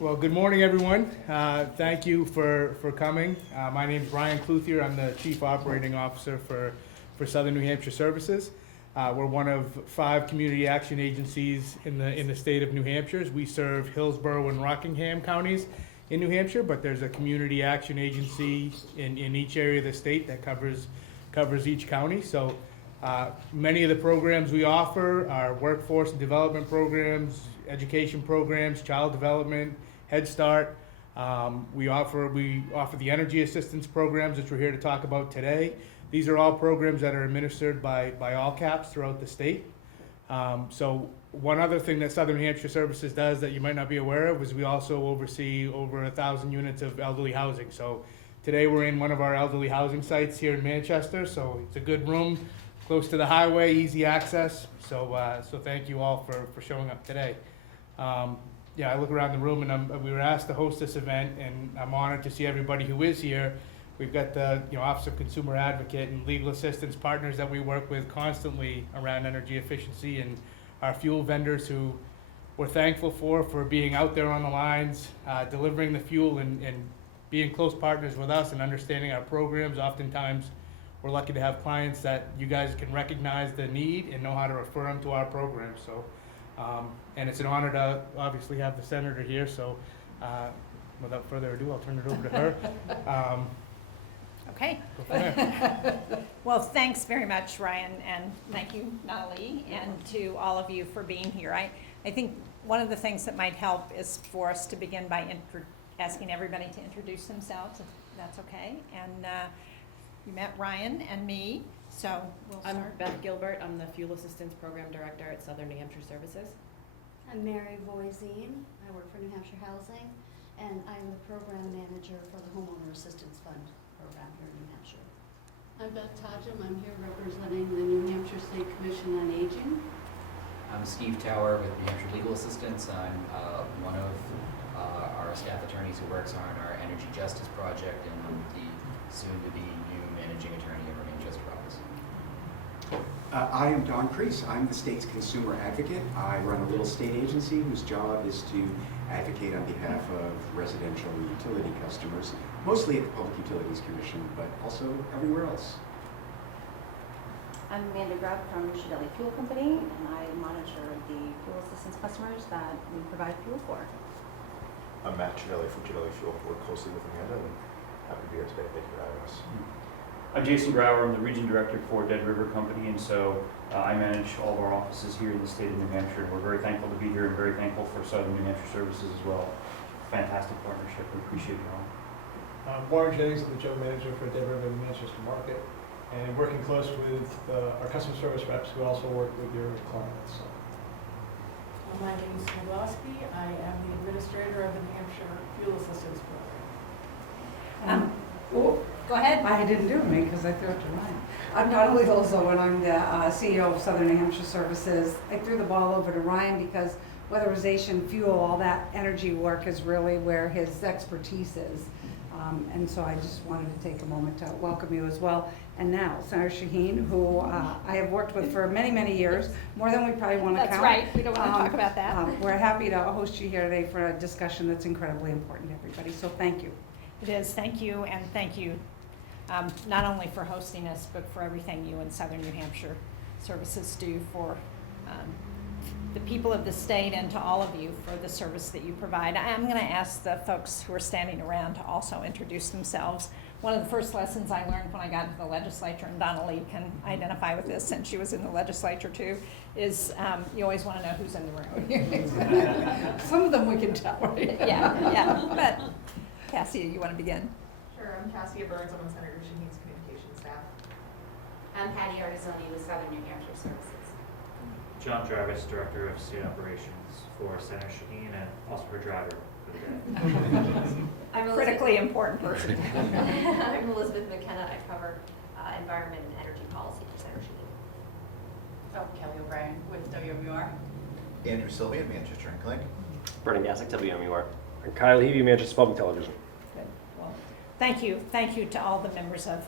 Well, good morning, everyone. Thank you for coming. My name is Brian Cluthier. I'm the Chief Operating Officer for Southern New Hampshire Services. We're one of 5 community action agencies in the state of New Hampshire. We serve Hillsborough and Rockingham counties in New Hampshire, but there's a community action agency in each area of the state that covers each county. So many of the programs we offer are workforce and development programs, education programs, child development, Head Start. We offer the energy assistance programs, which we're here to talk about today. These are all programs that are administered by all caps throughout the state. So one other thing that Southern New Hampshire Services does that you might not be aware of is we also oversee over 1,000 units of elderly housing. So today we're in one of our elderly housing sites here in Manchester. So it's a good room, close to the highway, easy access. So thank you all for showing up today. I look around the room and we were asked to host this event, and I'm honored to see everybody who is here. We've got the Office of Consumer Advocate and legal assistance partners that we work with constantly around energy efficiency, and our fuel vendors who we're thankful for being out there on the lines, delivering the fuel and being close partners with us and understanding our programs. Oftentimes we're lucky to have clients that you guys can recognize the need and know how to refer them to our program. So, and it's an honor to obviously have the senator here. So without further ado, I'll turn it over to her. Okay. Go from there. Well, thanks very much, Ryan, and thank you, Natalie, and to all of you for being here. I think one of the things that might help is for us to begin by asking everybody to introduce themselves, if that's okay. And you met Ryan and me, so we'll start. I'm Beth Gilbert. I'm the Fuel Assistance Program Director at Southern New Hampshire Services. I'm Mary Voisine. I work for New Hampshire Housing, and I'm the Program Manager for the Homeowner Assistance Fund program here in New Hampshire. I'm Beth Todgham. I'm here representing the New Hampshire State Commission on Aging. I'm Steve Tower with New Hampshire Legal Assistance. I'm one of our staff attorneys who works on our Energy Justice Project, and I'm the soon-to-be new managing attorney of our Manchester office. I am Don Crease. I'm the state's consumer advocate. I run a little state agency whose job is to advocate on behalf of residential utility customers, mostly at the Public Utilities Commission, but also everywhere else. I'm Amanda Grubb from Shadelli Fuel Company, and I monitor the fuel assistance customers that we provide fuel for. I'm Matt Shadelli from Shadelli Fuel. Work closely with Amanda, and happy to be here today. Thank you for having us. I'm Jason Brower. I'm the Region Director for Dead River Company, and so I manage all of our offices here in the state of New Hampshire. We're very thankful to be here and very thankful for Southern New Hampshire Services as well. Fantastic partnership. We appreciate it all. Warren Jennings, I'm the General Manager for Dead River Manchester Market, and working close with our customer service reps who also work with your clients. So. My name is Smolowski. I am the Administrator of the New Hampshire Fuel Assistance Program. Go ahead. I didn't do me because I threw it to Ryan. I'm Natalie Olzo, and I'm the CEO of Southern New Hampshire Services. I threw the ball over to Ryan because weatherization, fuel, all that energy work is really where his expertise is. And so I just wanted to take a moment to welcome you as well. And now, Senator Shaheen, who I have worked with for many, many years, more than we probably want to count. That's right. We don't want to talk about that. We're happy to host you here today for a discussion that's incredibly important to everybody. So thank you. It is. Thank you, and thank you not only for hosting us, but for everything you and Southern New Hampshire Services do for the people of the state and to all of you for the service that you provide. I'm going to ask the folks who are standing around to also introduce themselves. One of the first lessons I learned when I got into the legislature, and Donnelly can identify with this since she was in the legislature too, is you always want to know who's in the room. Some of them we can tell, right? Yeah. But Cassia, you want to begin? Sure, I'm Cassia Burns. I'm on Senator Shaheen's communications staff. I'm Patty Artizzoni with Southern New Hampshire Services. John Travis, Director of State Operations for Senator Shaheen and also her driver for the day. I'm a critically important person. I'm Elizabeth McKenna. I cover environment and energy policy for Senator Shaheen. Oh, Kelly O'Brien with WMUR. Andrew Sylvia, Manchester and Clink. Brendan Gassick, WMUR. And Kyle Levy, Manchester Public Television. Good. Well, thank you. Thank you to all the members of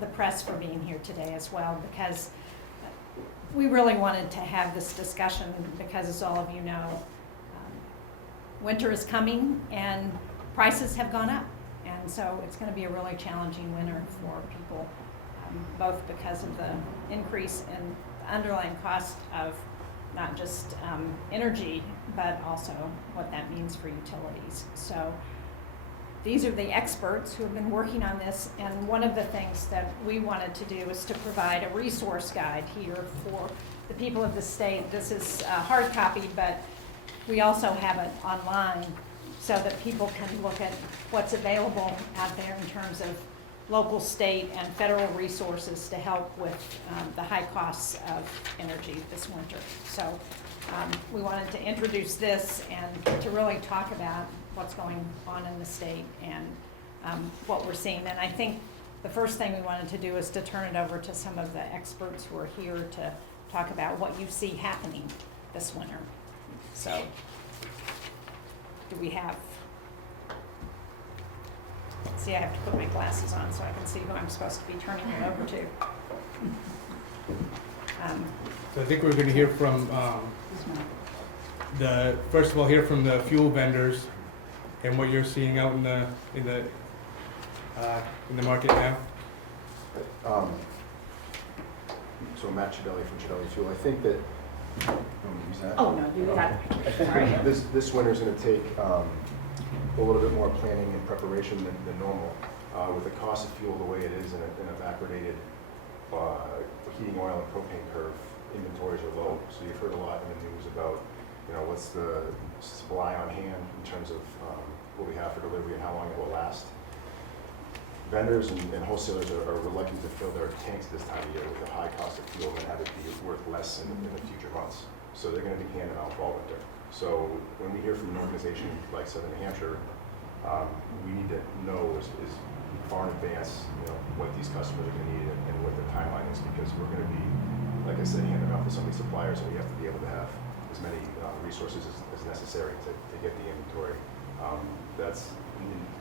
the press for being here today as well, because we really wanted to have this discussion because, as all of you know, winter is coming and prices have gone up. And so it's going to be a really challenging winter for people, both because of the increase in the underlying cost of not just energy, but also what that means for utilities. So these are the experts who have been working on this, and one of the things that we wanted to do is to provide a resource guide here for the people of the state. This is a hard copy, but we also have it online so that people can look at what's available out there in terms of local, state, and federal resources to help with the high costs of energy this winter. So we wanted to introduce this and to really talk about what's going on in the state and what we're seeing. And I think the first thing we wanted to do is to turn it over to some of the experts who are here to talk about what you see happening this winter. So, do we have, see, I have to put my glasses on so I can see who I'm supposed to be turning it over to. So I think we're going to hear from first of all, hear from the fuel vendors and what you're seeing out in the market now. So Matt Chidelli from Chidelli Fuel. I think that. Oh, no, you got it. I think this winter is going to take a little bit more planning and preparation than normal. With the cost of fuel the way it is in a backwardated heating oil and propane curve, inventories are low. So you've heard a lot in the news about, what's the supply on hand in terms of what we have for delivery and how long it will last. Vendors and wholesalers are reluctant to fill their tanks this time of year with the high cost of fuel and have it be worth less in the future months. So they're going to be handing out fall winter. So when we hear from an organization like Southern New Hampshire, we need to know is far in advance, what these customers are going to need and what the timeline is, because we're going to be, like I said, handing off to some of these suppliers, and we have to be able to have as many resources as necessary to get the inventory. That's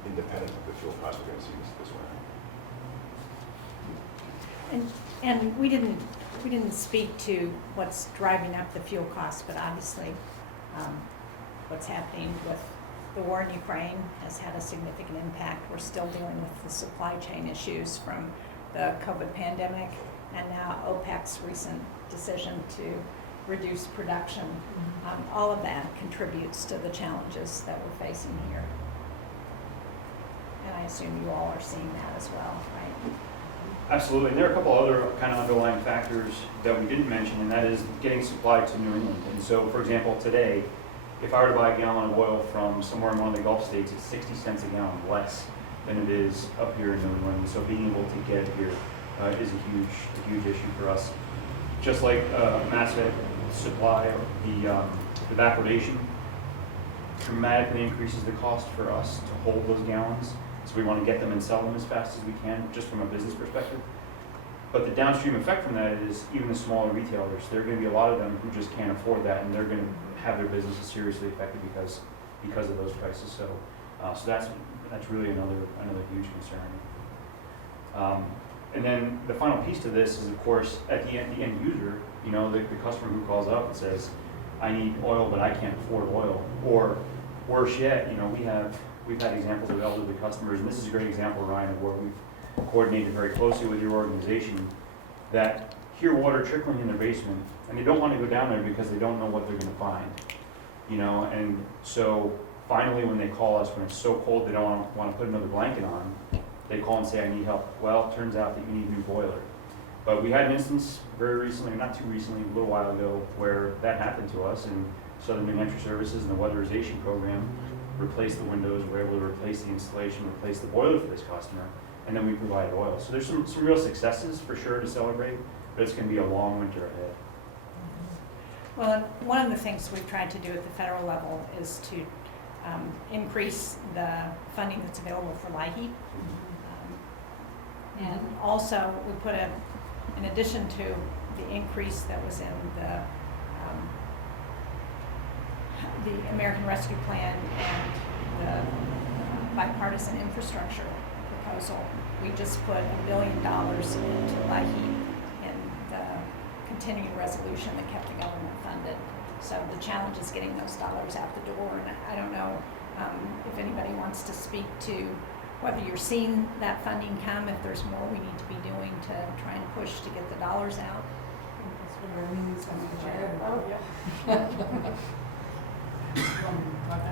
independent of the fuel costs we're going to see this winter. And we didn't speak to what's driving up the fuel costs, but obviously what's happening with the war in Ukraine has had a significant impact. We're still dealing with the supply chain issues from the COVID pandemic, and now OPEC's recent decision to reduce production. All of that contributes to the challenges that we're facing here. And I assume you all are seeing that as well, right? Absolutely. And there are a couple other kind of underlying factors that we didn't mention, and that is getting supply to New England. And so, for example, today, if I were to buy a gallon of oil from somewhere in one of the Gulf states, it's 60 cents a gallon less than it is up here in New England. And so being able to get here is a huge issue for us. Just like massive supply, the backwardation dramatically increases the cost for us to hold those gallons. So we want to get them and sell them as fast as we can, just from a business perspective. But the downstream effect from that is even the smaller retailers, there are going to be a lot of them who just can't afford that, and they're going to have their businesses seriously affected because of those prices. So that's really another huge concern. And then the final piece to this is, of course, at the end user, the customer who calls up and says, I need oil, but I can't afford oil. Or worse yet, we've had examples of elderly customers, and this is a great example, Ryan, of where we've coordinated very closely with your organization that hear water trickling in their basement, and they don't want to go down there because they don't know what they're going to find. And so finally when they call us, when it's so cold they don't want to put another blanket on, they call and say, I need help. Well, it turns out that you need a new boiler. But we had an instance very recently, not too recently, a little while ago, where that happened to us, and Southern New Hampshire Services and the weatherization program replaced the windows, were able to replace the installation, replace the boiler for this customer, and then we provided oil. So there's some real successes for sure to celebrate, but it's going to be a long winter ahead. Well, one of the things we've tried to do at the federal level is to increase the funding that's available for LIHEAP. And also, we put in addition to the increase that was in the American Rescue Plan and the bipartisan infrastructure proposal, we just put $1 billion into LIHEAP in the continuing resolution that kept the government funded. So the challenge is getting those dollars out the door, and I don't know if anybody wants to speak to whether you're seeing that funding come, if there's more we need to be doing to try and push to get the dollars out. That's what our meeting's going to be about.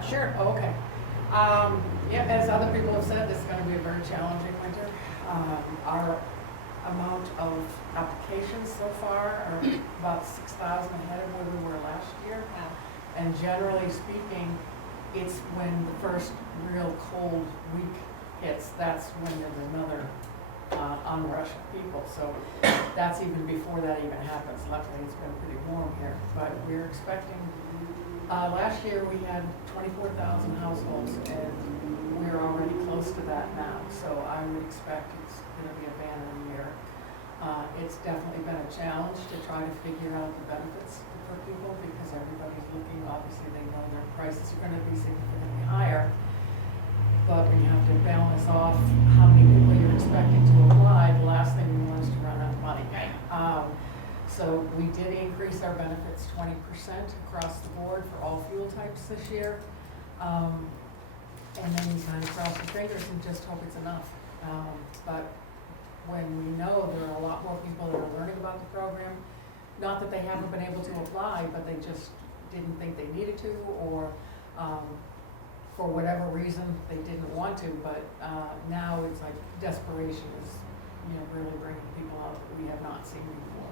Sure. Oh, okay. Yeah, as other people have said, this is going to be a very challenging winter. Our amount of applications so far are about 6,000 ahead of where we were last year. And generally speaking, it's when the first real cold week hits, that's when there's another onrush of people. So that's even before that even happens. Luckily, it's been pretty warm here, but we're expecting. Last year we had 24,000 households, and we're already close to that now. So I would expect it's going to be a banner year. It's definitely been a challenge to try to figure out the benefits for people because everybody's looking. Obviously, they know their prices are going to be significantly higher. But when you have to balance off how many people you're expecting to apply, the last thing we want is to run out of money. So we did increase our benefits 20% across the board for all fuel types this year. And then you kind of cross your fingers and just hope it's enough. But when we know there are a lot more people that are learning about the program, not that they haven't been able to apply, but they just didn't think they needed to, or for whatever reason they didn't want to, but now it's like desperation is, really bringing people out that we have not seen before.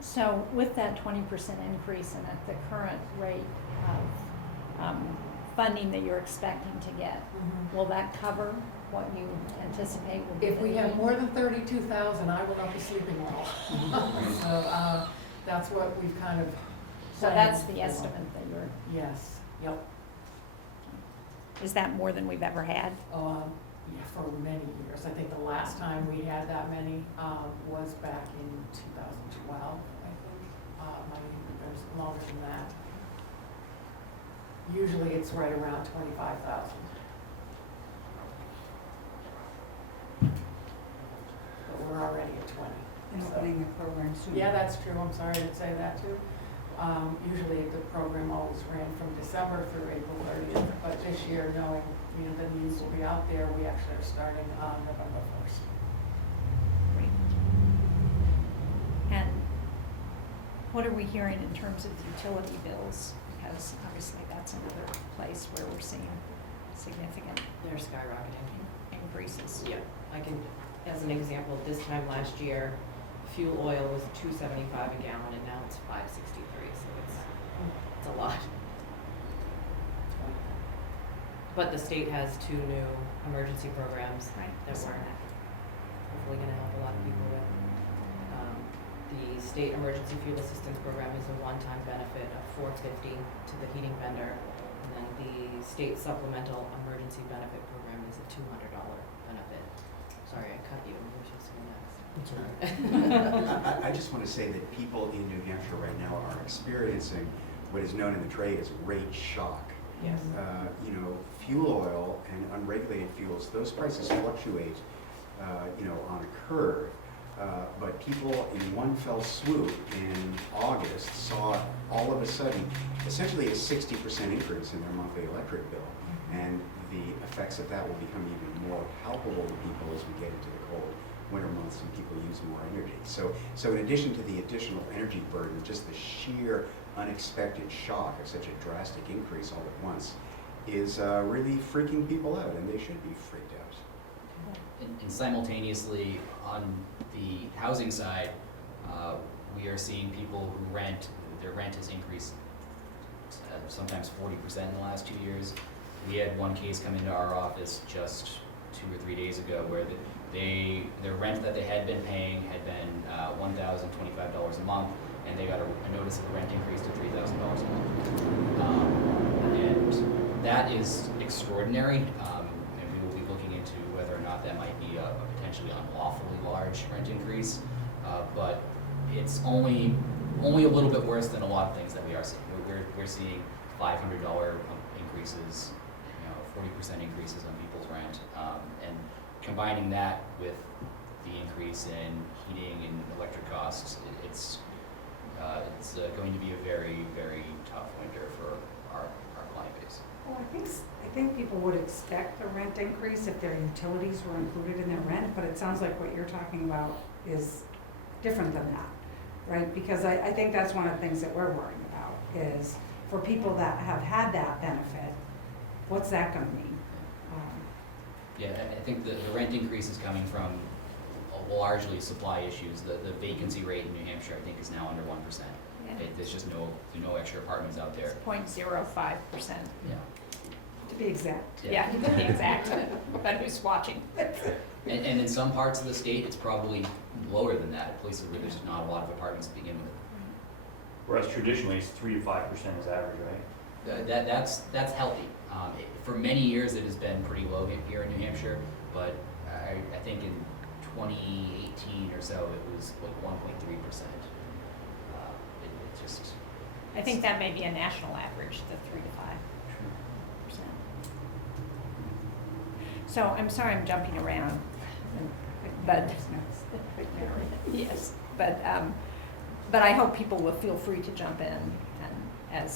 So with that 20% increase and at the current rate of funding that you're expecting to get, will that cover what you anticipate will be? If we have more than 32,000, I will not be sleeping well. So that's what we've kind of So that's the estimate that you're. Yes. Yep. Is that more than we've ever had? Yeah, for many years. I think the last time we had that many was back in 2012, I think. There's longer than that. Usually it's right around 25,000. But we're already at 20. And opening the program soon. Yeah, that's true. I'm sorry to say that too. Usually the program always ran from December through April 30th, but this year, knowing the news will be out there, we actually are starting on November 1st. Great. And what are we hearing in terms of utility bills? Because obviously that's another place where we're seeing significant They're skyrocketing. increases. Yeah, I can, as an example, this time last year, fuel oil was $2.75 a gallon, and now it's $5.63. So it's a lot. But the state has 2 new emergency programs that we're hopefully going to help a lot of people with. The state emergency fuel assistance program is a one-time benefit of $450 to the heating vendor, and then the state supplemental emergency benefit program is a $200 benefit. Sorry, I cut you. Maybe we should say next. I just want to say that people in New Hampshire right now are experiencing what is known in the trade as rate shock. Yes. Fuel oil and unregulated fuels, those prices fluctuate, on a curve. But people in one fell swoop in August saw all of a sudden essentially a 60% increase in their monthly electric bill. And the effects of that will become even more palpable to people as we get into the cold winter months and people use more energy. So in addition to the additional energy burden, just the sheer unexpected shock of such a drastic increase all at once is really freaking people out, and they should be freaked out. And simultaneously, on the housing side, we are seeing people who their rent has increased sometimes 40% in the last 2 years. We had one case come into our office just 2 or 3 days ago where their rent that they had been paying had been $1,025 a month, and they got a notice of a rent increase to $3,000 a month. And that is extraordinary, and we will be looking into whether or not that might be a potentially unlawfully large rent increase, but it's only a little bit worse than a lot of things that we are seeing. We're seeing $500 increases, 40% increases on people's rent, and combining that with the increase in heating and electric costs, It's going to be a very, very tough winter for our client base. Well, I think people would expect a rent increase if their utilities were included in their rent, but it sounds like what you're talking about is different than that, right? Because I think that's one of the things that we're worried about is for people that have had that benefit, what's that gonna mean? Yeah, I think the rent increase is coming from largely supply issues. The vacancy rate in New Hampshire, I think, is now under 1%. Yeah. There's just no extra apartments out there. It's 0.05%. Yeah. To be exact. Yeah, to be exact, but who's watching? And in some parts of the state, it's probably lower than that, at places where there's not a lot of apartments to begin with. Whereas traditionally, it's 3 to 5% is average, right? That's healthy. For many years, it has been pretty low here in New Hampshire, but I think in 2018 or so, it was like 1.3%. It just. I think that may be a national average, the 3 to 5%. So I'm sorry I'm jumping around, but yes, but I hope people will feel free to jump in and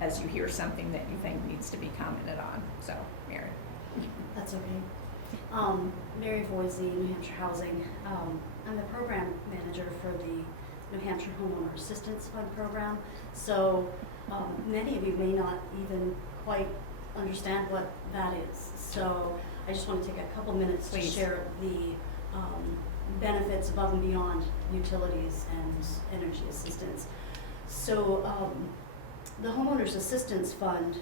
as you hear something that you think needs to be commented on. So, Mary. That's okay. Mary Voisey, New Hampshire Housing. I'm the program manager for the New Hampshire Homeowner Assistance Fund program. So many of you may not even quite understand what that is. So I just want to take a couple minutes to share the benefits above and beyond utilities and energy assistance. So the Homeowners Assistance Fund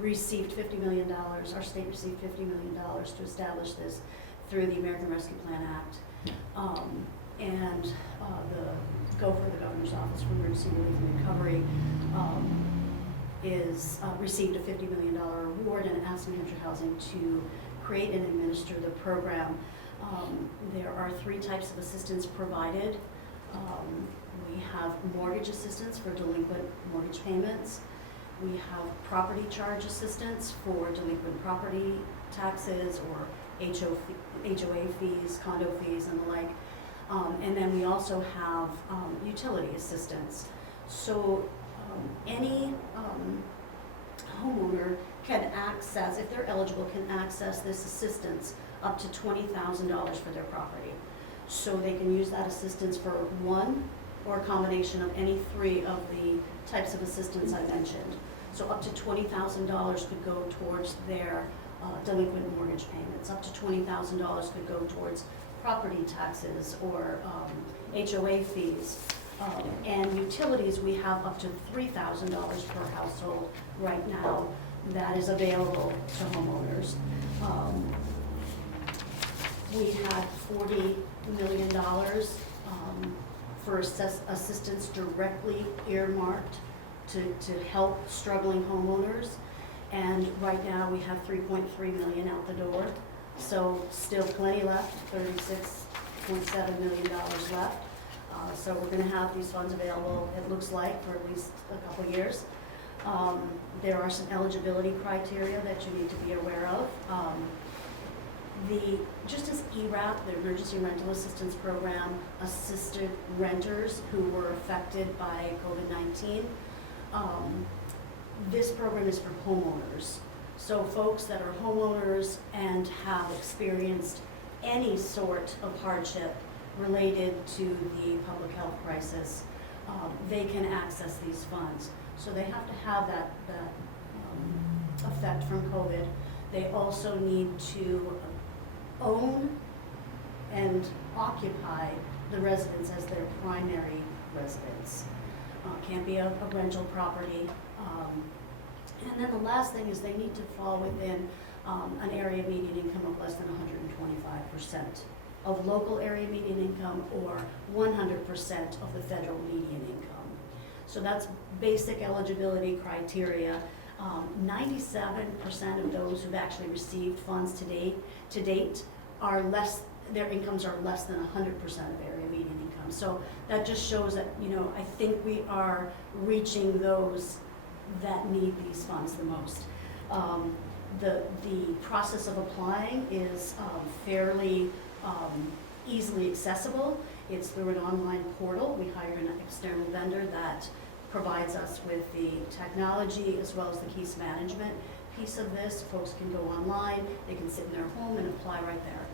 received $50 million, our state received $50 million to establish this through the American Rescue Plan Act. And the GOFR, the Governor's Office for Emergency Relief and Recovery, received a $50 million award and asked New Hampshire Housing to create and administer the program. There are 3 types of assistance provided. We have mortgage assistance for delinquent mortgage payments. We have property charge assistance for delinquent property taxes or HOA fees, condo fees, and the like. And then we also have utility assistance. So any homeowner can access, if they're eligible, can access this assistance up to $20,000 for their property. So they can use that assistance for one or a combination of any 3 of the types of assistance I mentioned. So up to $20,000 could go towards their delinquent mortgage payments. Up to $20,000 could go towards property taxes or HOA fees. And utilities, we have up to $3,000 per household right now that is available to homeowners. We had $40 million for assistance directly earmarked to help struggling homeowners. And right now we have $3.3 million out the door. So still plenty left, $36.7 million left. So we're going to have these funds available, it looks like, for at least a couple of years. There are some eligibility criteria that you need to be aware of. Just as ERAP, the Emergency Rental Assistance Program, assisted renters who were affected by COVID-19, this program is for homeowners. So folks that are homeowners and have experienced any sort of hardship related to the public health crisis, they can access these funds. So they have to have that effect from COVID. They also need to own and occupy the residence as their primary residence. Can't be a rental property. And then the last thing is they need to fall within an area median income of less than 125% of local area median income or 100% of the federal median income. So that's basic eligibility criteria. 97% of those who've actually received funds to date are their incomes are less than 100% of area median income. So that just shows that, I think we are reaching those that need these funds the most. The process of applying is fairly easily accessible. It's through an online portal. We hire an external vendor that provides us with the technology as well as the case management piece of this. Folks can go online, they can sit in their home and apply right there.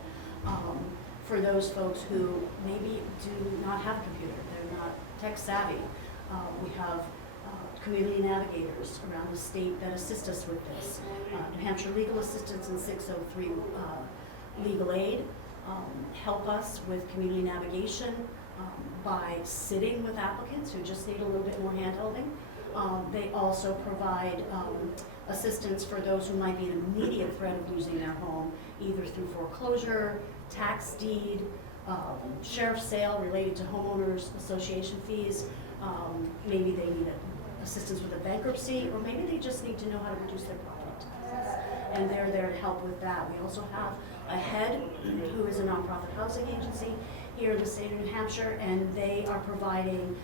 For those folks who maybe do not have a computer, they're not tech savvy, we have community navigators around the state that assist us with this. New Hampshire Legal Assistance and 603 Legal Aid help us with community navigation by sitting with applicants who just need a little bit more hand-holding. They also provide assistance for those who might be in immediate threat of losing their home, either through foreclosure, tax deed, sheriff's sale related to homeowners association fees. Maybe they need assistance with a bankruptcy, or maybe they just need to know how to reduce their property taxes. And they're there to help with that. We also have a head who is a nonprofit housing agency here in the state of New Hampshire, and they are providing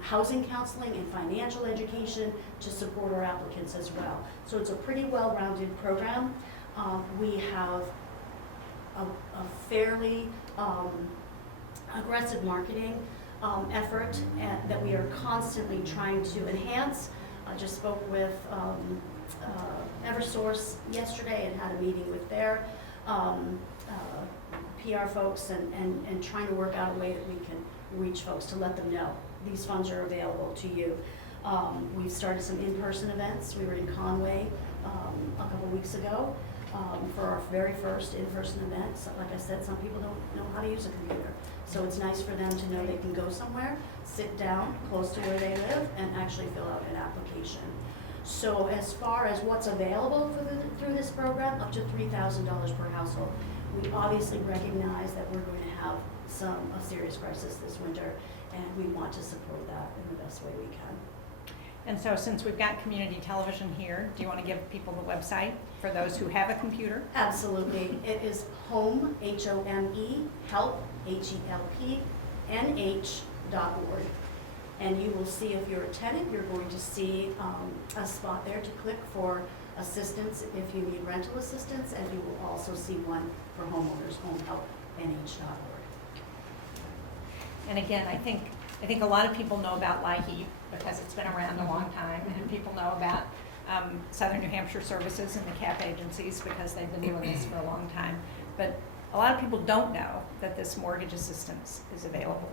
housing counseling and financial education to support our applicants as well. So it's a pretty well-rounded program. We have a fairly aggressive marketing effort that we are constantly trying to enhance. I just spoke with Eversource yesterday and had a meeting with their PR folks and trying to work out a way that we can reach folks to let them know these funds are available to you. We've started some in-person events. We were in Conway a couple weeks ago for our very first in-person event. So, like I said, some people don't know how to use a computer. So it's nice for them to know they can go somewhere, sit down close to where they live, and actually fill out an application. So as far as what's available through this program, up to $3,000 per household. We obviously recognize that we're going to have a serious crisis this winter, and we want to support that in the best way we can. And so since we've got community television here, do you want to give people the website for those who have a computer? Absolutely. It is home, H-O-M-E, help, H-E-L-P, NH.org. And you will see, if you're a tenant, you're going to see a spot there to click for assistance if you need rental assistance, and you will also see one for homeowners, homehelpnh.org. And again, I think a lot of people know about LIHEAP because it's been around a long time, and people know about Southern New Hampshire Services and the CAP agencies because they've been doing this for a long time. But a lot of people don't know that this mortgage assistance is available,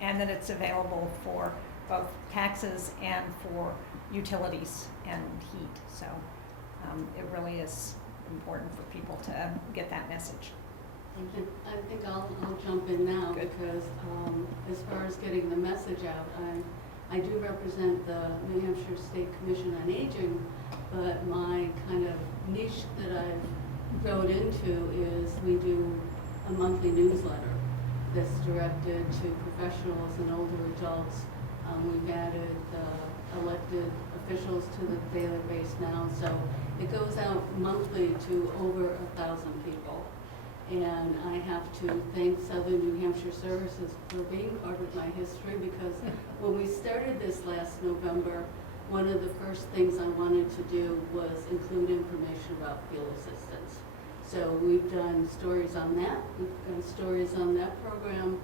and that it's available for both taxes and for utilities and heat. So it really is important for people to get that message. I think I'll jump in now because as far as getting the message out, I do represent the New Hampshire State Commission on Aging, but my kind of niche that I've grown into is we do a monthly newsletter that's directed to professionals and older adults. We've added elected officials to the daily base now, so it goes out monthly to over 1,000 people. And I have to thank Southern New Hampshire Services for being part of my history, because when we started this last November, one of the first things I wanted to do was include information about fuel assistance. So we've done stories on that. We've done stories on that program.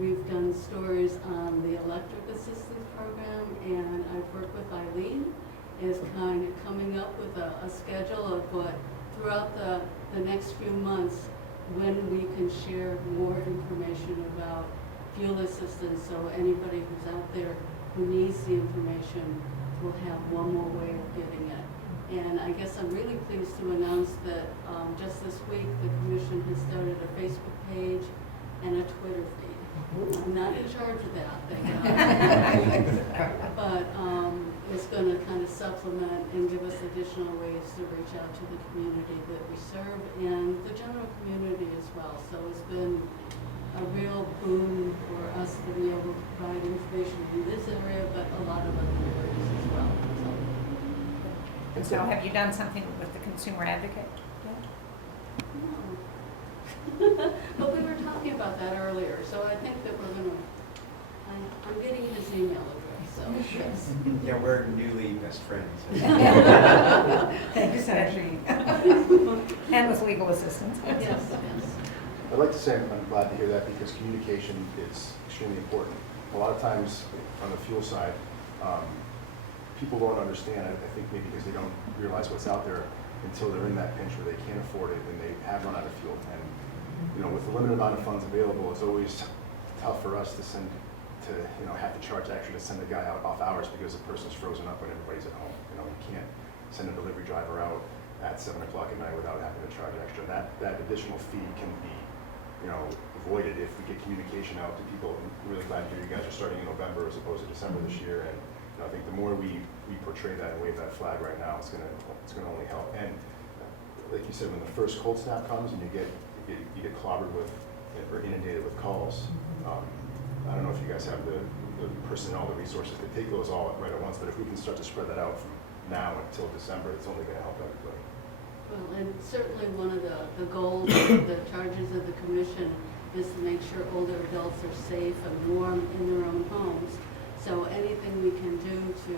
We've done stories on the electric assistance program, and I've worked with Eileen is kind of coming up with a schedule of what throughout the next few months when we can share more information about fuel assistance, so anybody who's out there who needs the information will have one more way of getting it. And I guess I'm really pleased to announce that just this week the Commission has started a Facebook page and a Twitter feed. I'm not in charge of that, thank God. But it's going to kind of supplement and give us additional ways to reach out to the community that we serve and the general community as well. So it's been a real boon for us to be able to provide information in this area, but a lot of other areas as well. And so have you done something with the consumer advocate? No. But we were talking about that earlier, so I think that we're going to, I'm getting his email address, so yes. Yeah, we're newly best friends. Thank you, Senator. And with legal assistance. Yes, yes. I'd like to say I'm glad to hear that because communication is extremely important. A lot of times on the fuel side, people don't understand, I think maybe because they don't realize what's out there until they're in that pinch where they can't afford it and they have run out of fuel. And with the limited amount of funds available, it's always tough for us to have to charge actually to send a guy out off hours because the person's frozen up when everybody's at home. You can't send a delivery driver out at 7 o'clock at night without having to charge extra. That additional fee can be, avoided if we get communication out to people. I'm really glad to hear you guys are starting in November as opposed to December this year. And I think the more we portray that and wave that flag right now, it's gonna only help. And like you said, when the first cold snap comes and you get clobbered with or inundated with calls, I don't know if you guys have the personnel, the resources to take those all right at once, but if we can start to spread that out from now until December, it's only going to help everybody. Well, and certainly one of the goals of the charges of the commission is to make sure older adults are safe and warm in their own homes. So anything we can do to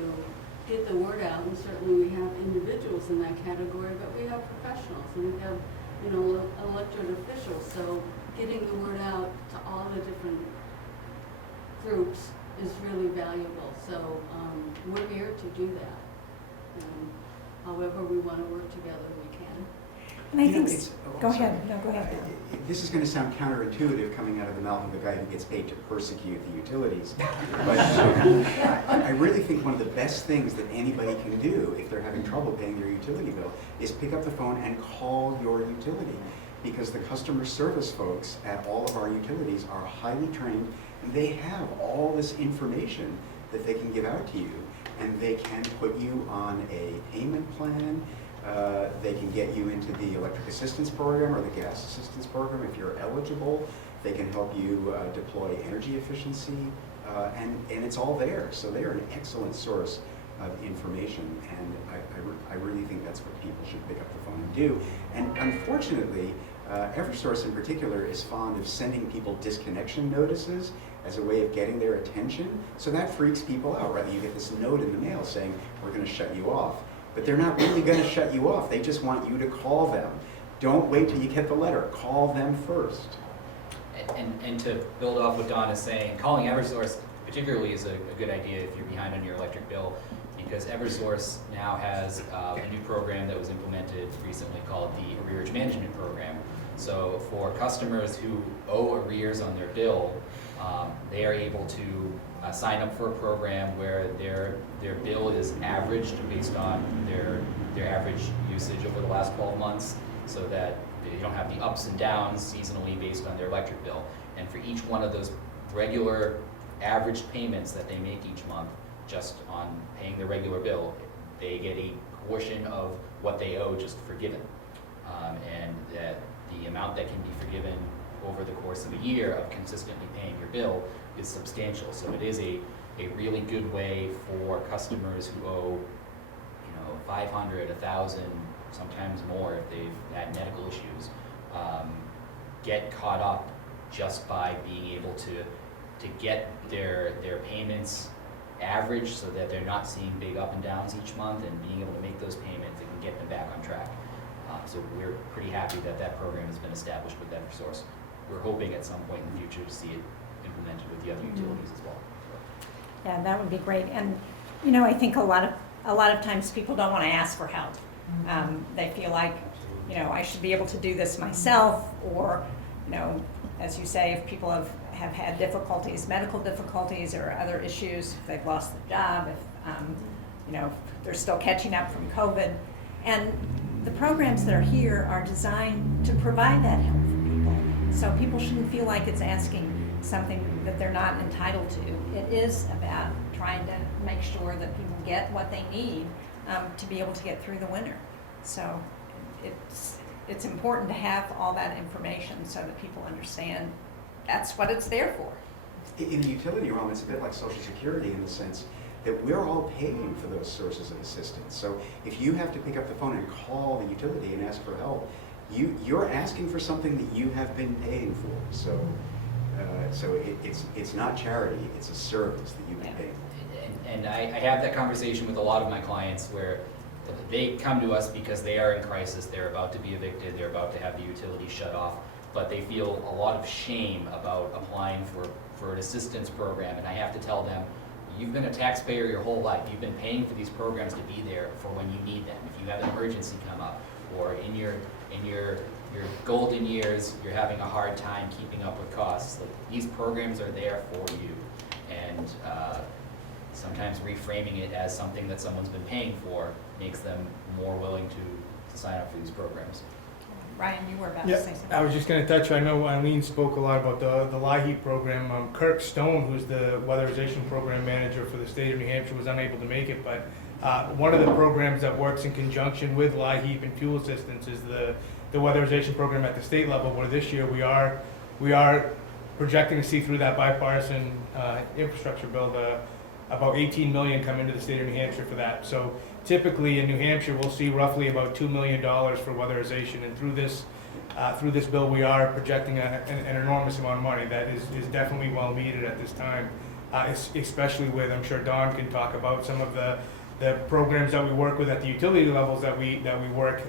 get the word out, and certainly we have individuals in that category, but we have professionals and we have, elected officials. So getting the word out to all the different groups is really valuable. So we're here to do that. However we want to work together, we can. And I think, go sorry. ahead, no, go ahead. This is going to sound counterintuitive coming out of the mouth of the guy who gets paid to persecute the utilities. But I really think one of the best things that anybody can do if they're having trouble paying their utility bill is pick up the phone and call your utility. Because the customer service folks at all of our utilities are highly trained and they have all this information that they can give out to you. And they can put you on a payment plan. They can get you into the electric assistance program or the gas assistance program if you're eligible. They can help you deploy energy efficiency, and it's all there. So they are an excellent source of information, and I really think that's what people should pick up the phone and do. And unfortunately, Eversource in particular is fond of sending people disconnection notices as a way of getting their attention. So that freaks people out, right? You get this note in the mail saying, we're going to shut you off. But they're not really going to shut you off. They just want you to call them. Don't wait till you get the letter. Call them first. And to build off what Don is saying, calling Eversource particularly is a good idea if you're behind on your electric bill, because Eversource now has a new program that was implemented recently called the Arrearage Management Program. So for customers who owe arrears on their bill, they are able to sign up for a program where their bill is averaged based on their average usage over the last 12 months, so that they don't have the ups and downs seasonally based on their electric bill. And for each one of those regular averaged payments that they make each month, just on paying their regular bill, they get a portion of what they owe just forgiven. And that the amount that can be forgiven over the course of a year of consistently paying your bill is substantial. So it is a really good way for customers who owe, $500, $1,000, sometimes more if they've had medical issues, get caught up just by being able to get their payments average so that they're not seeing big up and downs each month, and being able to make those payments and get them back on track. So we're pretty happy that that program has been established with Eversource. We're hoping at some point in the future to see it implemented with the other utilities as well. Yeah, that would be great. And, I think a lot of times people don't want to ask for help. They feel like, I should be able to do this myself, or, as you say, if people have had difficulties, medical difficulties or other issues, if they've lost their job, if, they're still catching up from COVID. And the programs that are here are designed to provide that help for people. So people shouldn't feel like it's asking something that they're not entitled to. It is about trying to make sure that people get what they need to be able to get through the winter. So it's important to have all that information so that people understand that's what it's there for. In the utility realm, it's a bit like Social Security in the sense that we're all paying for those sources of assistance. So if you have to pick up the phone and call the utility and ask for help, you're asking for something that you have been paying for. So it's not charity, it's a service that you've been paying for. And I have that conversation with a lot of my clients where they come to us because they are in crisis, they're about to be evicted, they're about to have the utility shut off. but they feel a lot of shame about applying for an assistance program, and I have to tell them, you've been a taxpayer your whole life. You've been paying for these programs to be there for when you need them. If you have an emergency come up, or in your golden years, you're having a hard time keeping up with costs. Like, these programs are there for you, and sometimes reframing it as something that someone's been paying for makes them more willing to sign up for these programs. Ryan, you were about Yeah, to say something. I was just going to touch, I know Eileen spoke a lot about the LIHEAP program. Kirk Stone, who's the weatherization program manager for the state of New Hampshire, was unable to make it, but one of the programs that works in conjunction with LIHEAP and fuel assistance is the weatherization program at the state level, where this year we are projecting to see through that bipartisan infrastructure bill about 18 million come into the state of New Hampshire for that. So typically in New Hampshire, we'll see roughly about $2 million for weatherization, and through this bill, we are projecting an enormous amount of money that is definitely well needed at this time, especially with, I'm sure Don can talk about some of the programs that we work with at the utility levels that we work,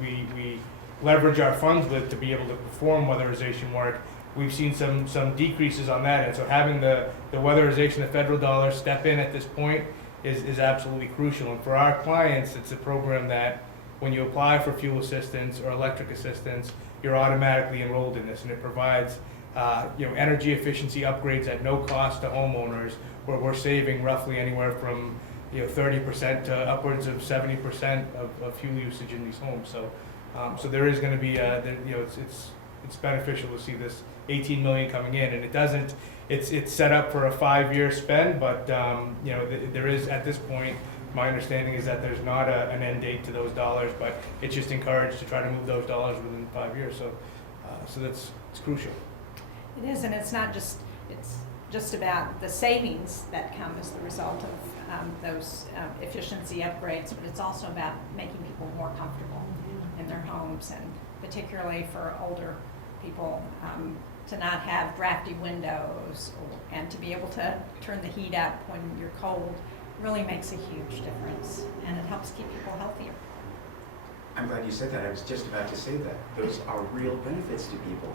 we leverage our funds with to be able to perform weatherization work. We've seen some decreases on that, and so having the weatherization, the federal dollars step in at this point is absolutely crucial. And for our clients, it's a program that when you apply for fuel assistance or electric assistance, you're automatically enrolled in this, and it provides energy efficiency upgrades at no cost to homeowners, where we're saving roughly anywhere from 30% to upwards of 70% of fuel usage in these homes. So there is going to be it's beneficial to see this 18 million coming in, and it's set up for a 5-year spend, but there is, at this point, my understanding is that there's not an end date to those dollars, but it's just encouraged to try to move those dollars within 5 years. So it's crucial. It is, and it's just about the savings that come as the result of those efficiency upgrades, but it's also about making people more comfortable in their homes, and particularly for older people, to not have drafty windows and to be able to turn the heat up when you're cold really makes a huge difference, and it helps keep people healthier. I'm glad you said that. I was just about to say that. Those are real benefits to people.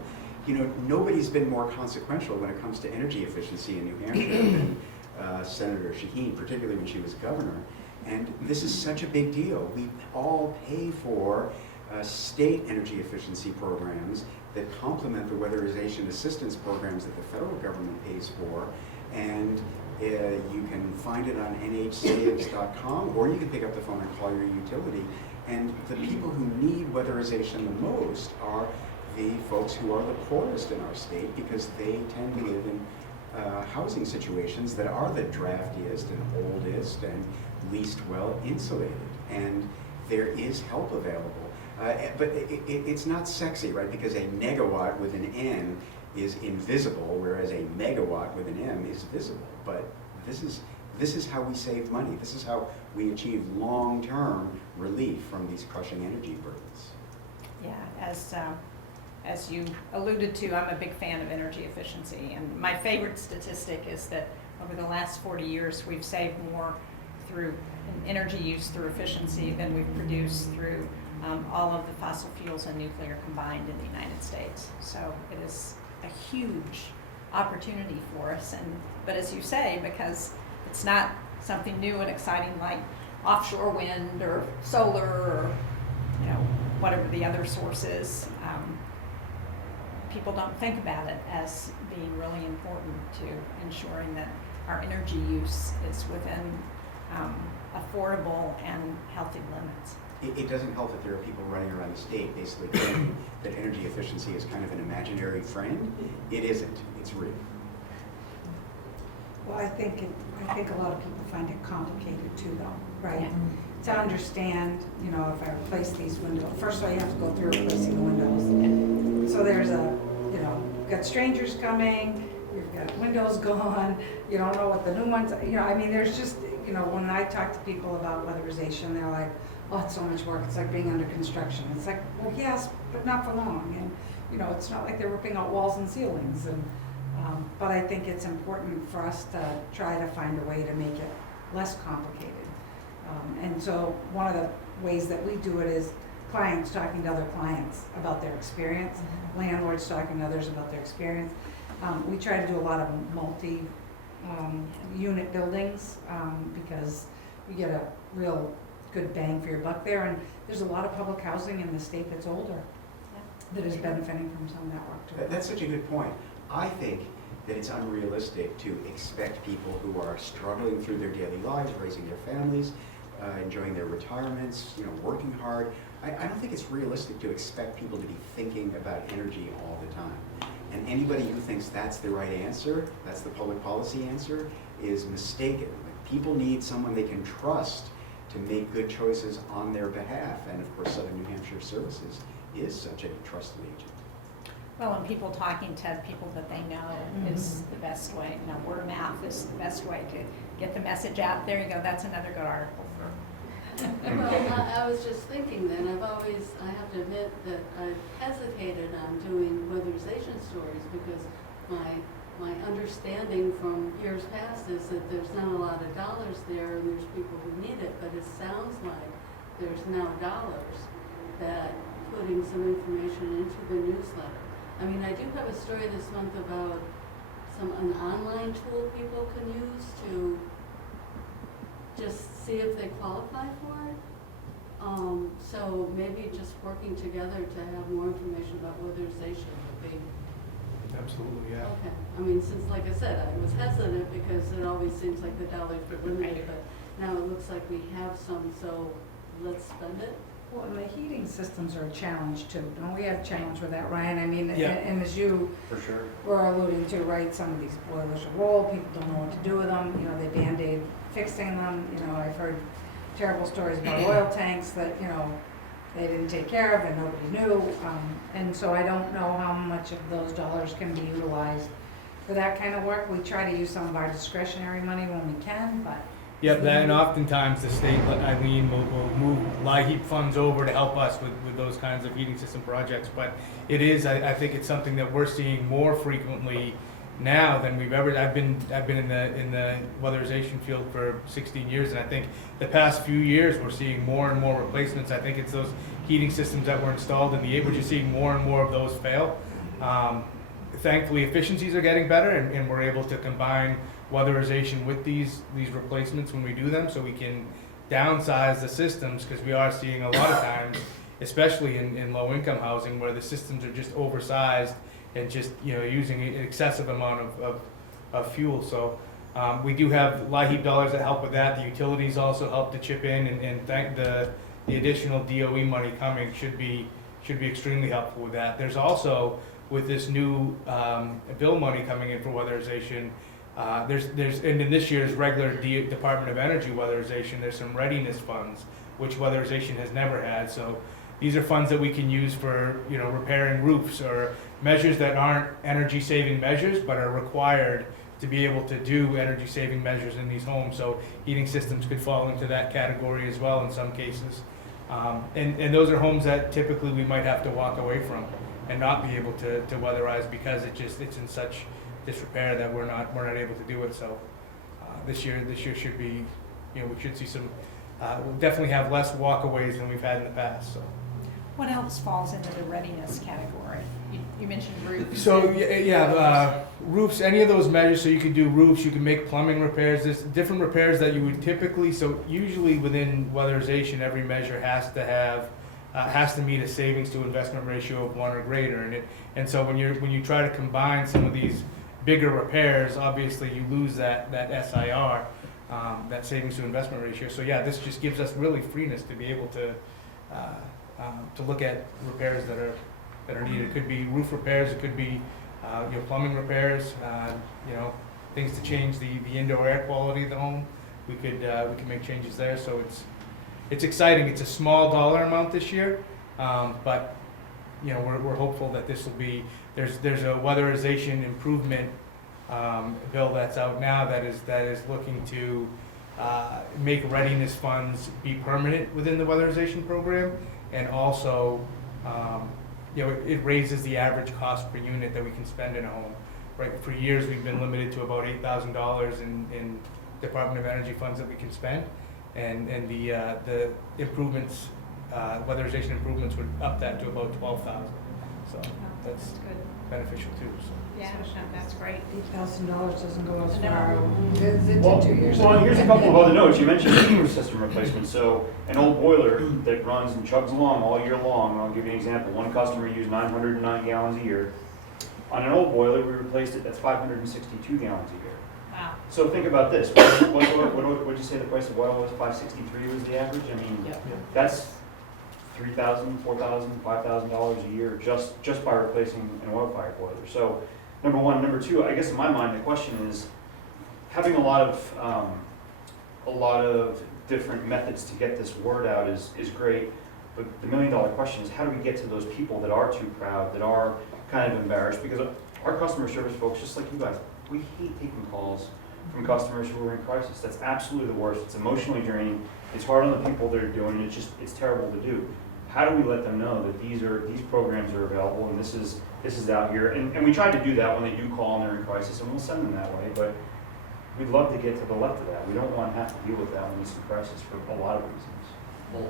Nobody's been more consequential when it comes to energy efficiency in New Hampshire than Senator Shaheen, particularly when she was governor. And this is such a big deal. We all pay for state energy efficiency programs that complement the weatherization assistance programs that the federal government pays for. And you can find it on nhsaves.com, or you can pick up the phone and call your utility. And the people who need weatherization the most are the folks who are the poorest in our state, because they tend to live in housing situations that are the draftiest and oldest and least well insulated. And there is help available. But it's not sexy, right? Because a negawatt with an N is invisible, whereas a megawatt with an M is visible. But this is how we save money. This is how we achieve long-term relief from these crushing energy burdens. Yeah, as you alluded to, I'm a big fan of energy efficiency, and my favorite statistic is that over the last 40 years, we've saved more through energy use through efficiency than we've produced through all of the fossil fuels and nuclear combined in the United States. So it is a huge opportunity for us, but as you say, because it's not something new and exciting like offshore wind or solar or whatever the other source is, people don't think about it as being really important to ensuring that our energy use is within affordable and healthy limits. It doesn't help that there are people running around the state basically claiming that energy efficiency is kind of an imaginary friend. It isn't. It's real. Well, I think a lot of people find it complicated too, though, right? Yeah. To understand, if I replace these windows, first of all, you have to go through replacing the windows. So there's you've got strangers coming, you've got windows gone, you don't know what the new ones, there's just, when I talk to people about weatherization, they're like, oh, it's so much work, it's like being under construction. It's like, well, yes, but not for long. And, it's not like they're ripping out walls and ceilings. And but I think it's important for us to try to find a way to make it less complicated. And so one of the ways that we do it is clients talking to other clients about their experience, landlords talking to others about their experience. We try to do a lot of unit buildings, because we get a real good bang for your buck there, and there's a lot of public housing in the state that's older that is benefiting from some of that work too. That's such a good point. I think that it's unrealistic to expect people who are struggling through their daily lives, raising their families, enjoying their retirements, working hard. I don't think it's realistic to expect people to be thinking about energy all the time. And anybody who thinks that's the right answer, that's the public policy answer, is mistaken. People need someone they can trust to make good choices on their behalf. And of course, Southern New Hampshire Services is such a trusted agent. Well, and people talking to people that they know is the best way. Word of mouth is the best way to get the message out. There you go. That's another good article for. Well, I was just thinking then, I have to admit that I've hesitated on doing weatherization stories because my understanding from years past is that there's not a lot of dollars there and there's people who need it, but it sounds like there's now dollars that putting some information into the newsletter. I mean, I do have a story this month about an online tool people can use to just see if they qualify for it. So maybe just working together to have more information about weatherization would be. Absolutely, yeah. Okay. I mean, since, like I said, I was hesitant because it always seems like the dollars were limited, but now it looks like we have some, so let's spend it. Well, and the heating systems are a challenge too. Don't we have a challenge with that, Ryan? I mean, Yeah. and as you For sure. were alluding to, right, some of these boilers are old, people don't know what to do with them, they Band-Aid fixing them. I've heard terrible stories about oil tanks that, they didn't take care of and nobody knew. And so I don't know how much of those dollars can be utilized for that kind of work. We try to use some of our discretionary money when we can, but. Yep, that, and oftentimes the state, Eileen, will move LIHEAP funds over to help us with those kinds of heating system projects. But it is, I think it's something that we're seeing more frequently now than we've ever. I've been in the weatherization field for 16 years, and I think the past few years we're seeing more and more replacements. I think it's those heating systems that were installed in the 8, we're just seeing more and more of those fail. Thankfully, efficiencies are getting better, and we're able to combine weatherization with these replacements when we do them, so we can downsize the systems, because we are seeing a lot of times, especially in low-income housing, where the systems are just oversized and just using an excessive amount of fuel. So we do have LIHEAP dollars that help with that. The utilities also help to chip in, and thank the additional DOE money coming should be extremely helpful with that. There's also, with this new bill money coming in for weatherization, and in this year's regular Department of Energy weatherization, there's some readiness funds, which weatherization has never had. So these are funds that we can use for repairing roofs, or measures that aren't energy saving measures but are required to be able to do energy saving measures in these homes. So heating systems could fall into that category as well in some cases. And those are homes that typically we might have to walk away from and not be able to weatherize, because it's in such disrepair that we're not able to do it. So this year should be, we should see some, we'll definitely have less walkaways than we've had in the past. So What else falls into the readiness category? You mentioned roofs. So roofs, any of those measures. So you could do roofs, you can make plumbing repairs. There's different repairs that you would typically. So usually within weatherization, every measure has to meet a savings to investment ratio of 1 or greater. And so when you try to combine some of these bigger repairs, obviously you lose that SIR, that savings to investment ratio. So yeah, this just gives us really freeness to be able to look at repairs that are needed. It could be roof repairs, it could be plumbing repairs, things to change the indoor air quality of the home. We can make changes there. So it's exciting. It's a small dollar amount this year, but we're hopeful that this will be. There's a weatherization improvement bill that's out now that is looking to make readiness funds be permanent within the weatherization program, and also it raises the average cost per unit that we can spend in a home. Right, for years we've been limited to about $8,000 in Department of Energy funds that we can spend, and the improvements weatherization improvements would up that to about 12,000. So that's good. beneficial too, so. Yeah, that's great. $8,000 doesn't go as No. far. It did Well, 2 years well, ago. here's a couple of other notes. You mentioned heating system replacement. So an old boiler that runs and chugs along all year long, and I'll give you an example. One customer used 909 gallons a year. On an old boiler, we replaced it, that's 562 gallons a year. Wow. So think about this. What did you say the price of oil was? 563 was the average? I mean, Yep. that's $3,000, $4,000, $5,000 a year just by replacing an oil-fired boiler. So number one. Number two, I guess in my mind, the question is, having a lot of different methods to get this word out is great, but the million-dollar question is, how do we get to those people that are too proud, that are kind of embarrassed? Because our customer service folks, just like you guys, we hate taking calls from customers who are in crisis. That's absolutely the worst. It's emotionally draining. It's hard on the people that are doing it. It's terrible to do. How do we let them know that these programs are available and this is out here? And we try to do that when they do call and they're in crisis, and we'll send them that way. But we'd love to get to the left of that. We don't want to have to deal with that when it's in crisis for a lot of reasons. Well,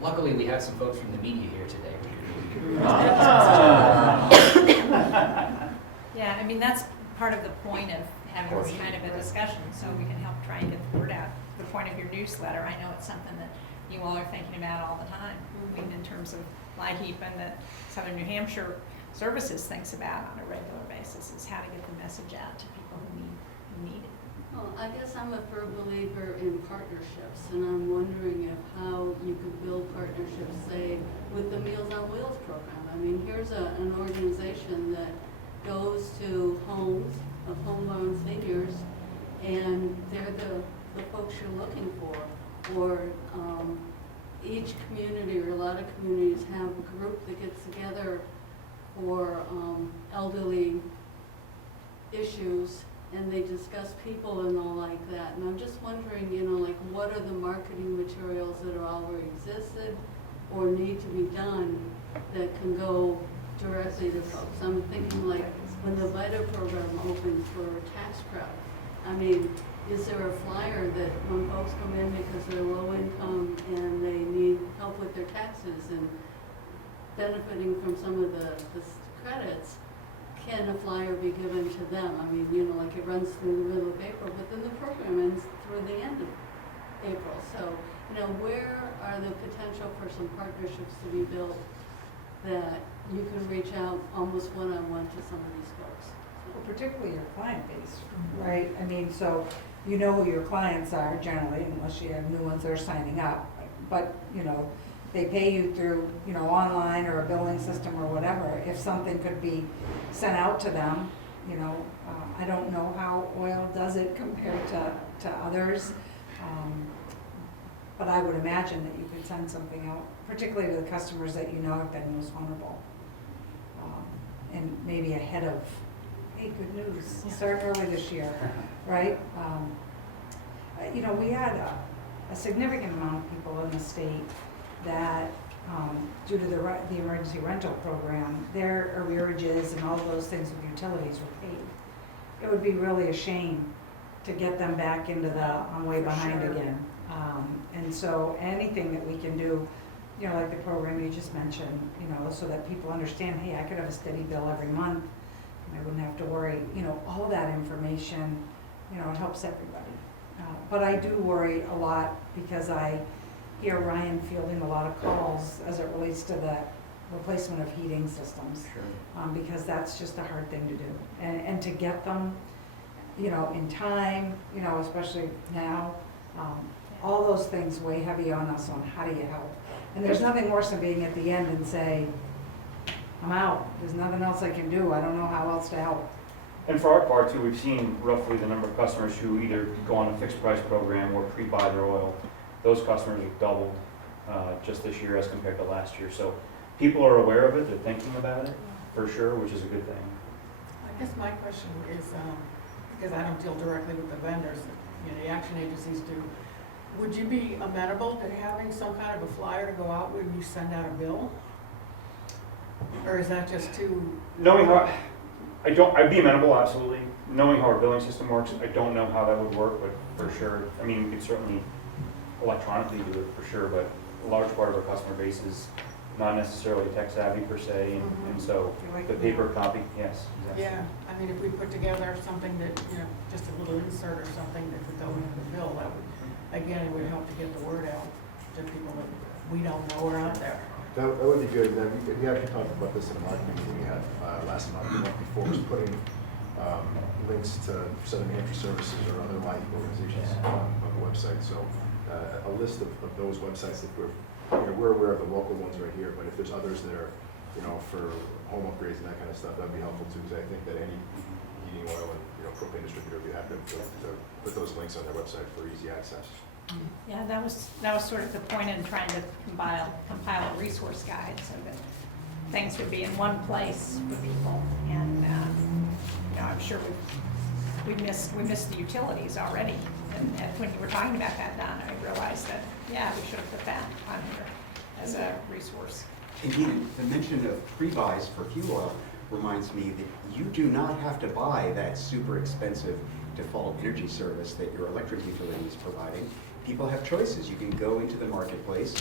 luckily, we have some folks from the media here today. Yeah, I mean, that's part of the point of having this kind of a discussion, so we can help try and get the word out. The point of your newsletter, I know it's something that you all are thinking about all the time. I mean, in terms of LIHEAP and that Southern New Hampshire Services thinks about on a regular basis, is how to get the message out to people who need it. Well, I guess I'm a firm believer in partnerships, and I'm wondering if how you could build partnerships, say, with the Meals on Wheels program. I mean, here's an organization that goes to homes of homebound seniors, and they're the folks you're looking for. Or each community, or a lot of communities, have a group that gets together for elderly issues, and they discuss people and all like that. And I'm just wondering, like, what are the marketing materials that are already existed or need to be done that can go directly to folks? I'm thinking, like, when the VITA program opens for tax prep, I mean, is there a flyer that when folks come in because they're low income and they need help with their taxes and benefiting from some of the credits, can a flyer be given to them? I mean, like, it runs through the middle of April, but then the program ends through the end of April. So, where are the potential for some partnerships to be built that you can reach out almost one-on-one to some of these folks? Well, particularly your client base, right? I mean, so you know who your clients are generally, unless you have new ones that are signing up. But, they pay you through, online or a billing system or whatever. If something could be sent out to them, I don't know how oil does it compared to others. But I would imagine that you could send something out, particularly to the customers that have been most vulnerable. And maybe ahead of, hey, good news, start early this year, right? We had a significant amount of people in the state that, due to the emergency rental program, their arrearages and all of those things with utilities were paid. It would be really a shame to get them back into the I'm way behind again. And so anything that we can do, like the program you just mentioned, so that people understand, hey, I could have a steady bill every month, and I wouldn't have to worry, all that information, it helps everybody. But I do worry a lot because I hear Ryan fielding a lot of calls as it relates to the replacement of heating systems. Sure. Because that's just a hard thing to do. And to get them, in time, especially now, all those things weigh heavy on us on how do you help. And there's nothing worse than being at the end and say, I'm out, there's nothing else I can do, I don't know how else to help. And for our part too, we've seen roughly the number of customers who either go on a fixed price program or pre-buy their oil. Those customers have doubled just this year as compared to last year. So people are aware of it, they're thinking about it for sure, which is a good thing. I guess my question is, because I don't deal directly with the vendors, the action agencies do, would you be amenable to having some kind of a flyer to go out when you send out a bill? Or is that just too? Knowing how, I'd be amenable, absolutely. Knowing how our billing system works, I don't know how that would work, but for sure, I mean, we could certainly electronically do it for sure, but a large part of our customer base is not necessarily tech savvy per se, and so the paper copy, yes, exactly. Yeah, I mean, if we put together something that, just a little insert or something that could go into the bill, that would, again, it would help to get the word out to people that we don't know are out there. That would be good. And then we actually talked about this in a marketing meeting we had last month. The month before was putting links to Southern New Hampshire Services or other LIHEAP organizations on the website. So a list of those websites that we're aware of the local ones right here, but if there's others that are, for home upgrades and that kind of stuff, that'd be helpful too, because I think that any heating oil and propane distributor would be happy to put those links on their website for easy access. Yeah, that was sort of the point in trying to compile a resource guide so that things would be in one place for people. And I'm sure we missed the utilities already. And when you were talking about that, Don, I realized that we should have put that on here as a resource. Indeed, the mention of pre-buys for fuel oil reminds me that you do not have to buy that super expensive default energy service that your electric utility is providing. People have choices. You can go into the marketplace,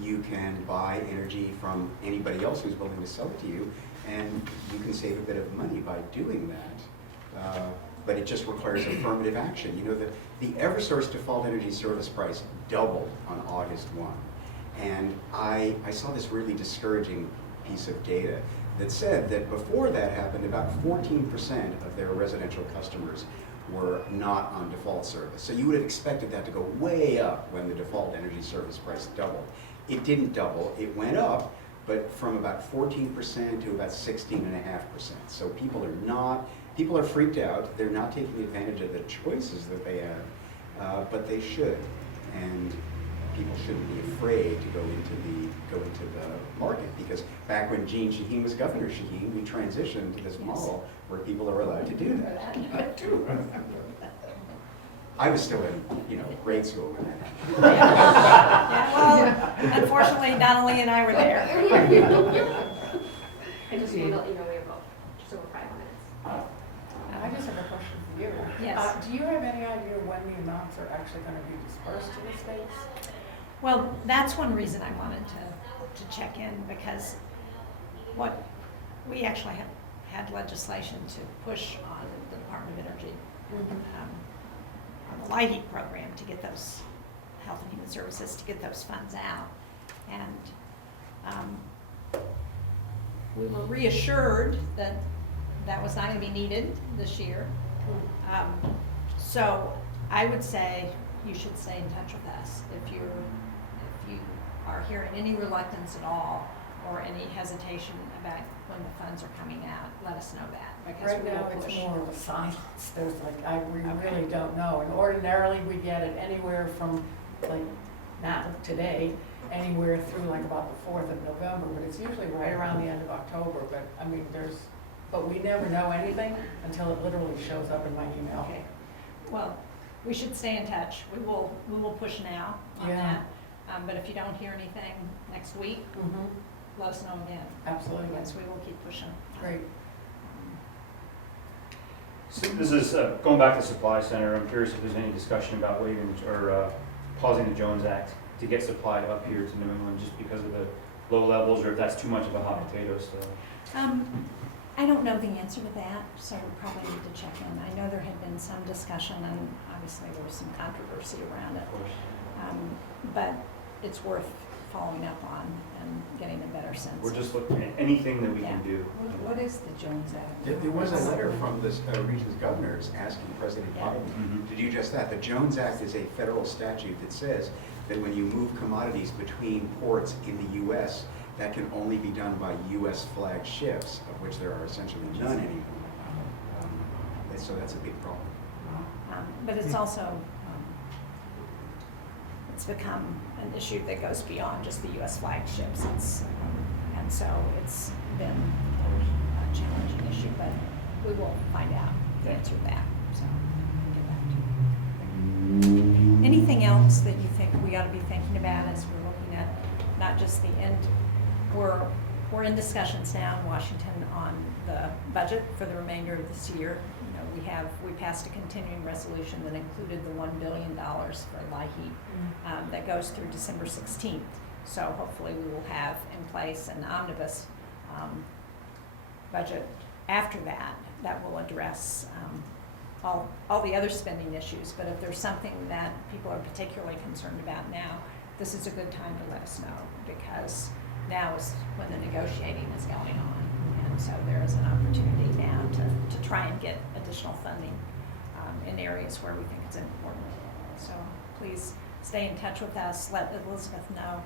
you can buy energy from anybody else who's willing to sell it to you, and you can save a bit of money by doing that. But it just requires affirmative action. The Eversource default energy service price doubled on August 1. And I saw this really discouraging piece of data that said that before that happened, about 14% of their residential customers were not on default service. So you would have expected that to go way up when the default energy service price doubled. It didn't double, it went up, but from about 14% to about 16.5%. So people are freaked out, they're not taking advantage of the choices that they have, but they should. And people shouldn't be afraid to go into the market, because back when Gene Shaheen was Governor Shaheen, we transitioned to this model where people are allowed to do that. I was still in, grade school when that happened. Well, unfortunately, Donnelly and I were there. I just want to let you know we have about just over 5 minutes. I just have a question for you. Yes. Do you have any idea when the amounts are actually going to be dispersed to the states? Well, that's one reason I wanted to check in, because we actually have had legislation to push on the Department of Energy on the LIHEAP program to get those Health and Human Services to get those funds out. And we were reassured that that was not going to be needed this year. So I would say you should stay in touch with us. If you are hearing any reluctance at all or any hesitation about when the funds are coming out, let us know that, because Right we now, will it's push. more of a silence. There's we really don't know. And ordinarily, we get it anywhere from, not today, anywhere through about the 4th of November, but it's usually right around the end of October. But but we never know anything until it literally shows up in my email. Okay. Well, we should stay in touch. We will push now on Yeah. that. But if you don't hear anything next week, let us know again. Absolutely. Yes, we will keep pushing. Great. So this is going back to Supply Center. I'm curious if there's any discussion about waiving or pausing the Jones Act to get supply up here to New England, just because of the low levels, or if that's too much of a hot potato still. I don't know the answer to that, so we probably need to check in. I know there had been some discussion, and obviously there was some controversy around it. Of course. But it's worth following up on and getting a better sense. We're just looking at anything that we can do. What is the Jones Act? There was a letter from the region's governors asking President Biden to do just that. The Jones Act is a federal statute that says that when you move commodities between ports in the U.S., that can only be done by U.S. flagged ships, of which there are essentially none anymore. So that's a big problem. But it's also, it's become an issue that goes beyond just the U.S. flagged ships. And so it's been a challenging issue, but we will find out the answer to that. So we'll get back to you. Anything else that you think we ought to be thinking about as we're looking at not just the end? We're in discussions now in Washington on the budget for the remainder of this year. We passed a continuing resolution that included the $1 billion for LIHEAP that goes through December 16th. So hopefully we will have in place an omnibus budget after that that will address all the other spending issues. But if there's something that people are particularly concerned about now, this is a good time to let us know, because now is when the negotiating is going on. And so there is an opportunity now to try and get additional funding in areas where we think it's important. So please stay in touch with us, let Elizabeth know,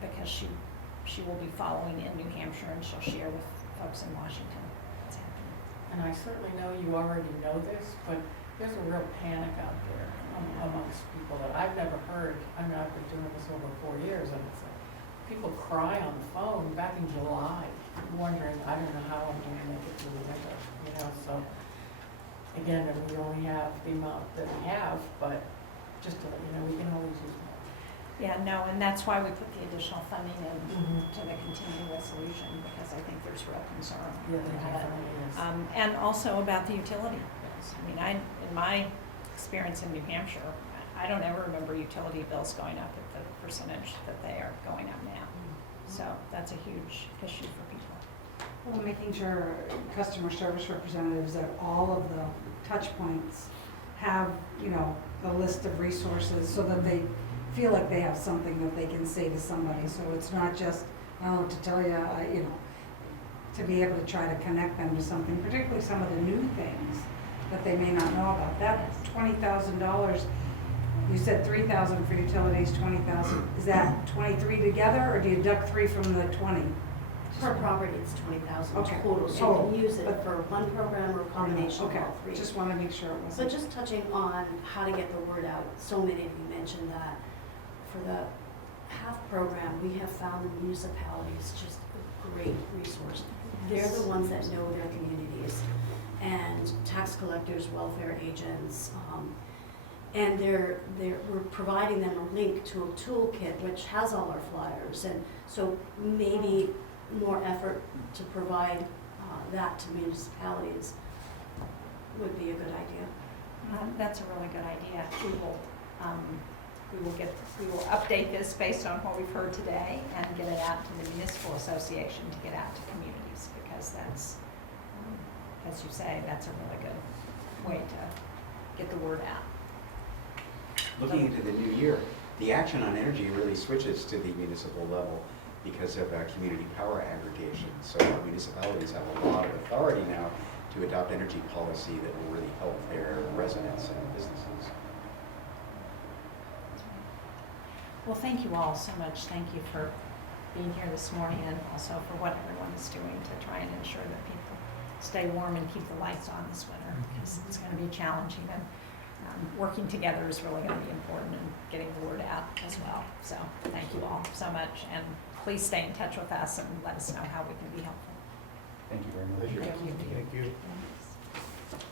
because she will be following in New Hampshire, and she'll share with folks in Washington what's happening. And I certainly know you already know this, but there's a real panic out there amongst people that I've never heard. I mean, I've been doing this over 4 years, and it's like, people cry on the phone back in July, wondering, I don't know how I'm going to make it through the winter, you know, so. Again, we only have the amount that we have, but just to let you know, we can always use more. Yeah, no, and that's why we put the additional funding in to the continuing resolution, because I think there's real concern. Yeah, there about it. definitely is. And also about the utility bills. I mean, in my experience in New Hampshire, I don't ever remember utility bills going up at the percentage that they are going up now. So that's a huge issue for people. Well, making sure customer service representatives at all of the touch points have, you know, a list of resources so that they feel like they have something that they can say to somebody. So it's not just, I don't know what to tell you, you know, to be able to try to connect them to something, particularly some of the new things that they may not know about. That $20,000, you said 3,000 for utilities, 20,000. Is that 23 together, or do you deduct 3 from the 20? Per property, it's 20,000 Okay. total, so you can use it for one program or a combination of Okay, all three. just want to make sure it But wasn't. just touching on how to get the word out, so many of you mentioned that for the HALF program, we have found the municipalities just a great resource. They're the ones that know their communities, and tax collectors, welfare agents, and we're providing them a link to a toolkit which has all our flyers, and so maybe more effort to provide that to municipalities would be a good idea. That's a really good idea. We will update this based on what we've heard today and get it out to the municipal association to get out to communities, because that's, as you say, that's a really good way to get the word out. Looking into the new year, the action on energy really switches to the municipal level because of community power aggregation. So our municipalities have a lot of authority now to adopt energy policy that will really help their residents and businesses. Well, thank you all so much. Thank you for being here this morning, and also for what everyone is doing to try and ensure that people stay warm and keep the lights on this winter, because it's going to be challenging, and working together is really going to be important in getting the word out as well. So thank you all so much, and please stay in touch with us and let us know how we can be helpful. Thank you very much. Thank you. Thank you.